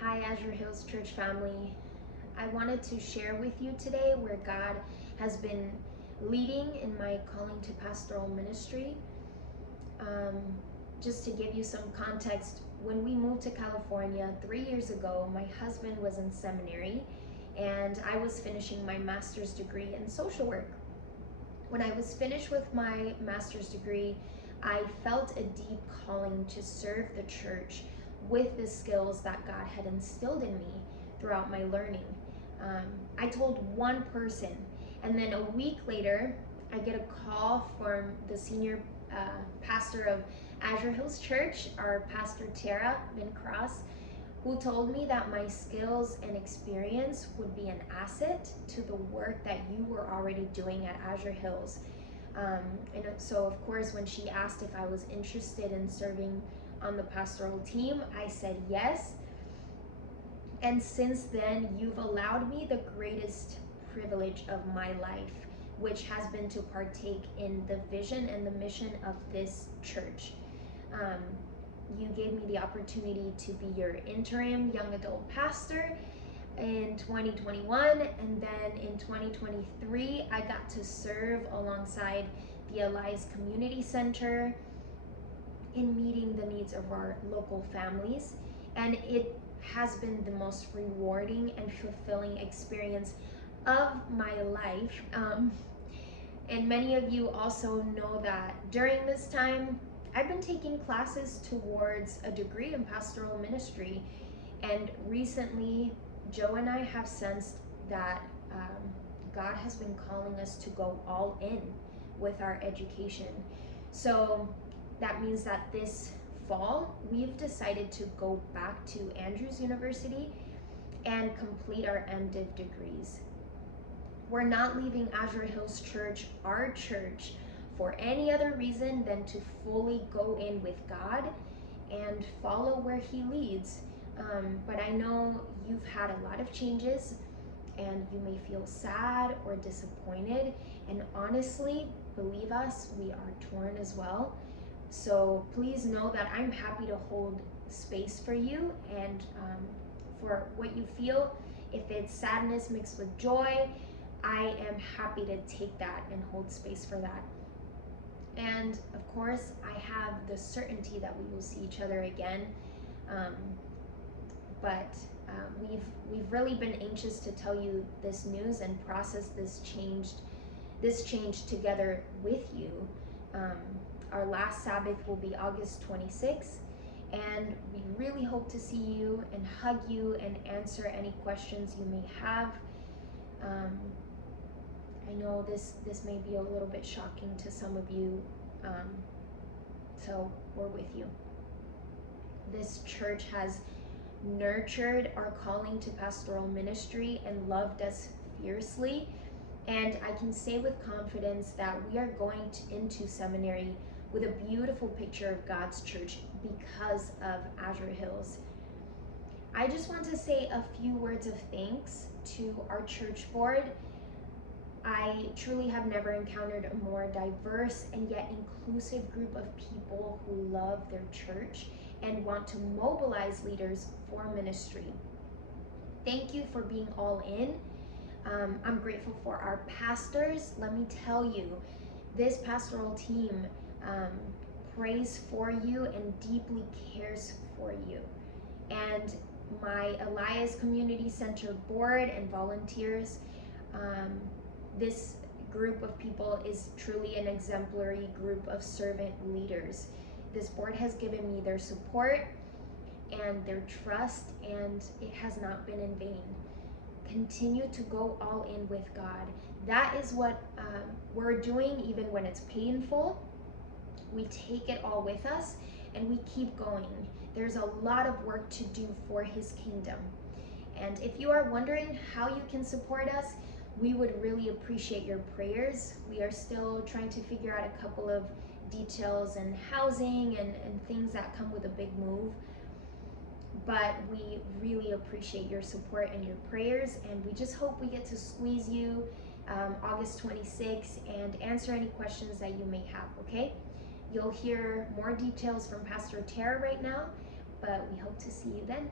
Hi, Azure Hills Church family. I wanted to share with you today where God has been leading in my calling to pastoral ministry. Just to give you some context, when we moved to California 3 years ago, my husband was in seminary and I was finishing my master's degree in social work. When I was finished with my master's degree, I felt a deep calling to serve the church with the skills that God had instilled in me throughout my learning. I told one person, and then a week later, I get a call from the senior pastor of Azure Hills Church, our pastor Tara Cross, who told me that my skills and experience would be an asset to the work that you were already doing at Azure Hills. And so, of course, when she asked if I was interested in serving on the pastoral team, I said yes. And since then, you've allowed me the greatest privilege of my life, which has been to partake in the vision and the mission of this church. You gave me the opportunity to be your interim young adult pastor in 2021, and then in 2023 I got to serve alongside the Laia Community Center in meeting the needs of our local families, and it has been the most rewarding and fulfilling experience of my life. And many of you also know that during this time I've been taking classes towards a degree in pastoral ministry, and recently Joe and I have sensed that God has been calling us to go all in with our education. So that means that this fall we've decided to go back to Andrews University and complete our MDiv degrees. We're not leaving Azure Hills Church, our church, for any other reason than to fully go in with God and follow where He leads. But I know you've had a lot of changes and you may feel sad or disappointed. And honestly, believe us, we are torn as well. So please know that I'm happy to hold space for you and for what you feel. If it's sadness mixed with joy, I am happy to take that and hold space for that. And of course, I have the certainty that we will see each other again. But we've really been anxious to tell you this news and process this change together with you. Our last Sabbath will be August 26th, and we really hope to see you and hug you and answer any questions you may have. I know this may be a little bit shocking to some of you, so we're with you. This church has nurtured our calling to pastoral ministry and loved us fiercely, and I can say with confidence that we are going into seminary with a beautiful picture of God's church because of Azure Hills. I just want to say a few words of thanks to our church board. I truly have never encountered a more diverse and yet inclusive group of people who love their church and want to mobilize leaders for ministry. Thank you for being all in. I'm grateful for our pastors. Let me tell you, this pastoral team prays for you and deeply cares for you. And my Elias Community Center board and volunteers, this group of people is truly an exemplary group of servant leaders. This board has given me their support and their trust, and it has not been in vain. Continue to go all in with God. That is what we're doing even when it's painful. We take it all with us and we keep going. There's a lot of work to do for His kingdom. And if you are wondering how you can support us, we would really appreciate your prayers. We are still trying to figure out a couple of details and housing and things that come with a big move. But we really appreciate your support and your prayers, and we just hope we get to squeeze you August 26th and answer any questions that you may have, okay? You'll hear more details from Pastor Tara right now, but we hope to see you then.